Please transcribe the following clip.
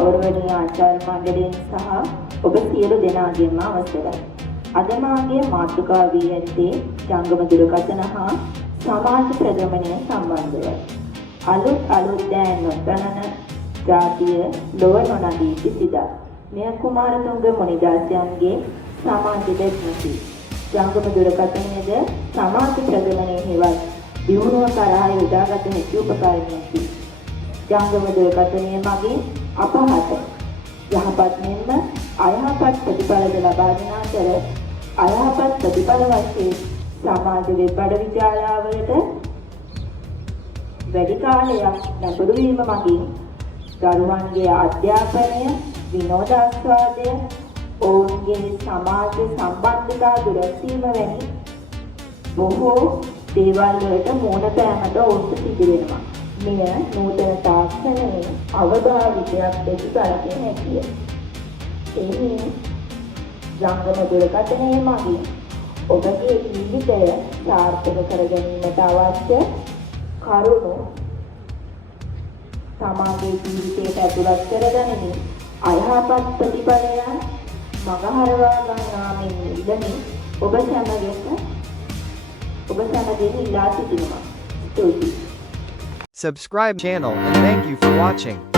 ගෞරවනීය ආචාර්ය මණ්ඩලයෙන් සහ ඔබ සියලු දෙනාගේම අවසරයි. අද මාගේ මාතෘකාව වී ඇත්තේ ජංගම දුරකථන හා සමාජ ප්‍රගමනය සම්බන්ධව. අලුත් දෑන් නොතනන ජාතිය ලොව නොනදී කිසිදා. මෙය කුමාරතුංග මුනිදාසයන්ගේ සමාජ දෙත්නකි. ජංගම දුරකථනයේද සමාජ ප්‍රගමනයේ හෙවත් දියුණුව කරා යොදාගත හැකි උපකරණයකි. ජංගම දුරකථනය මගින් අපහත යහපත් මෙන්ම අයහපත් ප්‍රතිඵලද ලබා දෙන අතර අයහපත් ප්‍රතිඵල වශයෙන් සමාජ වෙබ් අඩවිජාලාවලට වැඩි කාලයක් නැඹුරු වීම මගින් දරුවන්ගේ අධ්‍යාපනය, විනෝදාස්වාදය, ඔවුන්ගේ සමාජ සම්බන්ධතා දුරැසීම වැනි බොහෝ දේවල් වලට මුහුණ පෑමට ඔවුන්ට සිදු වෙනවා. මෙය නූතන තාක්ෂණයේ අවභාවිතයක් ලෙස සැලකිය හැකිය. එහිදී ජංගම දුරකථනය මගින් ඔබගේ ජීවිතය සාර්ථක කර ගැනීමට අවශ්‍ය කරුණු සමාජයේ ජීවිතයට ඇතුළත් කර ගනිමින් අයහපත් ප්‍රතිඵලයන් මගහරවා ගන්නා මෙන් ඉඳමින් ඔබ සැමගෙන් ඉල්ලා සිටිනවා. ස්තුතියි. Subscribe channel and thank you for watching.